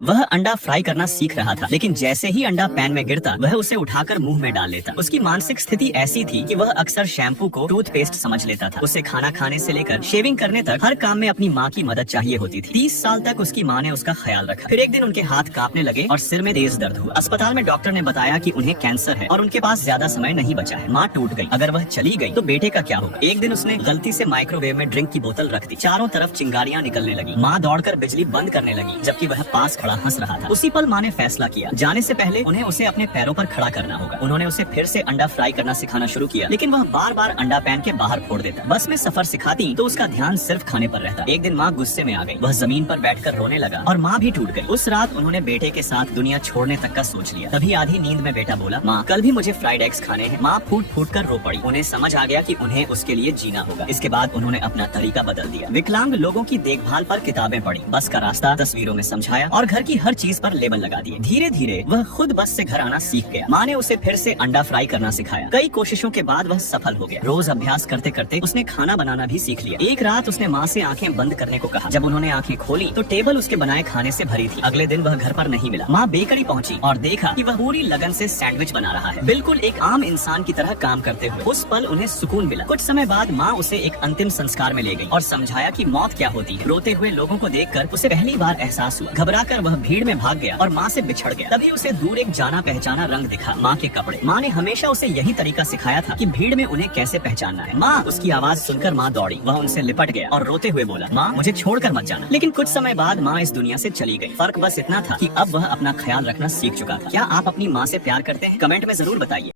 वह अंडा फ्राई करना सीख रहा था, लेकिन जैसे ही अंडा पैन में गिरता वह उसे उठाकर मुंह में डाल लेता। उसकी मानसिक स्थिति ऐसी थी कि वह अक्सर शैम्पू को टूथपेस्ट समझ लेता था। उसे खाना खाने से लेकर शेविंग करने तक हर काम में अपनी माँ की मदद चाहिए होती थी। 30 साल तक उसकी माँ ने उसका ख्याल रखा। फिर एक दिन उनके हाथ कांपने लगे और सिर में तेज दर्द हुआ। अस्पताल में डॉक्टर ने बताया कि उन्हें कैंसर है और उनके पास ज्यादा समय नहीं बचा है। माँ टूट गई। अगर वह चली गई तो बेटे का क्या होगा। एक दिन उसने गलती से माइक्रोवेव में ड्रिंक की बोतल रख दी। चारों तरफ चिंगारियां निकलने लगी। माँ दौड़कर बिजली बंद करने लगी, जबकि वह पास खड़ा हंस रहा था। उसी पल माँ ने फैसला किया, जाने से पहले उन्हें उसे अपने पैरों पर खड़ा करना होगा। उन्होंने उसे फिर से अंडा फ्राई करना सिखाना शुरू किया, लेकिन वह बार बार अंडा पैन के बाहर फोड़ देता। बस में सफर सिखाती तो उसका ध्यान सिर्फ खाने पर रहता। एक दिन माँ गुस्से में आ गई। वह जमीन पर बैठकर रोने लगा और माँ भी टूट गई। उस रात उन्होंने बेटे के साथ दुनिया छोड़ने तक का सोच लिया। तभी आधी नींद में बेटा बोला, माँ कल भी मुझे फ्राइड एग्स खाने हैं। माँ फूट फूट कर रो पड़ी। उन्हें समझ आ गया कि उन्हें उसके लिए जीना होगा। इसके बाद उन्होंने अपना तरीका बदल दिया। विकलांग लोगों की देखभाल पर किताबें पढ़ी, बस का रास्ता तस्वीरों में समझाया और घर की हर चीज पर लेबल लगा दिए। धीरे धीरे वह खुद बस से घर आना सीख गया। माँ ने उसे फिर से अंडा फ्राई करना सिखाया। कई कोशिशों के बाद वह सफल हो गया। रोज अभ्यास करते करते उसने खाना बनाना भी सीख लिया। एक रात उसने माँ से आंखें बंद करने को कहा। जब उन्होंने आंखें खोली तो टेबल उसके बनाए खाने से भरी थी। अगले दिन वह घर पर नहीं मिला। माँ बेकरी पहुंची और देखा कि वह पूरी लगन से सैंडविच बना रहा है, बिल्कुल एक आम इंसान की तरह काम करते हुए। उस पल उन्हें सुकून मिला। कुछ समय बाद माँ उसे एक अंतिम संस्कार में ले गई और समझाया कि मौत क्या होती है। रोते हुए लोगों को देखकर उसे पहली बार एहसास हुआ। घबराकर वह भीड़ में भाग गया और माँ से बिछड़ गया। तभी उसे दूर एक जाना पहचाना रंग दिखा, माँ के कपड़े। माँ ने हमेशा उसे यही तरीका सिखाया था कि भीड़ में उन्हें कैसे पहचानना है। माँ, उसकी आवाज सुनकर माँ दौड़ी। वह उनसे लिपट गया और रोते हुए बोला, माँ मुझे छोड़कर मत जाना। लेकिन कुछ समय बाद माँ इस दुनिया से चली गई। फर्क बस इतना था कि अब वह अपना ख्याल रखना सीख चुका था। क्या आप अपनी माँ से प्यार करते हैं? कमेंट में जरूर बताइए।